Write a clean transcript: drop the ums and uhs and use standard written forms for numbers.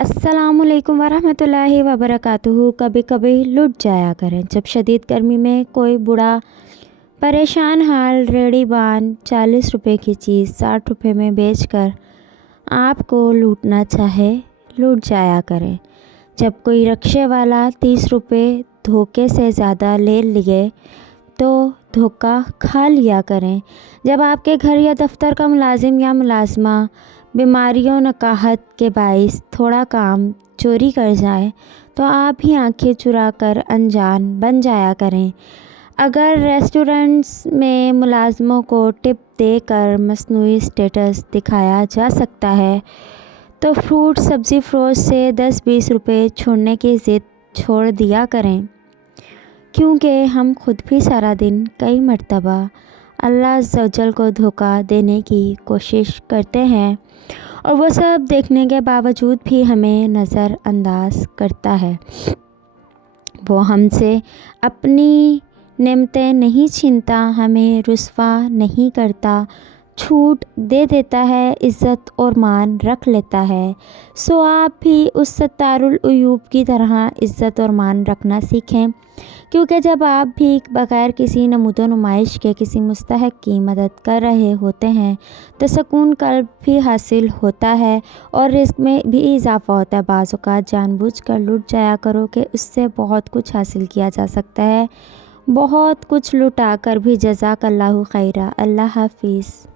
السلام علیکم ورحمۃ اللہ وبرکاتہ۔ کبھی کبھی لٹ جایا کریں۔ جب شدید گرمی میں کوئی بوڑھا پریشان حال ریڑھی بان 40 روپے کی چیز 60 روپے میں بیچ کر آپ کو لوٹنا چاہے، لٹ جایا کریں۔ جب کوئی رکشے والا 30 روپے دھوکے سے زیادہ لے لیے تو دھوکہ کھا لیا کریں۔ جب آپ کے گھر یا دفتر کا ملازم یا ملازمہ بیماریوں نکاہت کے باعث تھوڑا کام چوری کر جائے تو آپ ہی آنکھیں چرا کر انجان بن جایا کریں۔ اگر ریسٹورنٹس میں ملازموں کو ٹپ دے کر مصنوعی اسٹیٹس دکھایا جا سکتا ہے تو فروٹ سبزی فروش سے 10-20 روپے چھوڑنے کی ضد چھوڑ دیا کریں، کیونکہ ہم خود بھی سارا دن کئی مرتبہ اللہ عز و جل کو دھوکہ دینے کی کوشش کرتے ہیں اور وہ سب دیکھنے کے باوجود بھی ہمیں نظر انداز کرتا ہے۔ وہ ہم سے اپنی نعمتیں نہیں چھینتا، ہمیں رسوا نہیں کرتا، چھوٹ دے دیتا ہے، عزت اور مان رکھ لیتا ہے۔ سو آپ بھی اس ستار العیوب کی طرح عزت اور مان رکھنا سیکھیں، کیونکہ جب آپ بھی بغیر کسی نمود و نمائش کے کسی مستحق کی مدد کر رہے ہوتے ہیں تو سکون قلب بھی حاصل ہوتا ہے اور رزق میں بھی اضافہ ہوتا ہے۔ بعض اوقات جان بوجھ کر لٹ جایا کرو کہ اس سے بہت کچھ حاصل کیا جا سکتا ہے۔ بہت کچھ لٹا کر بھی جزاک اللہ خیرہ۔ اللہ حافظ۔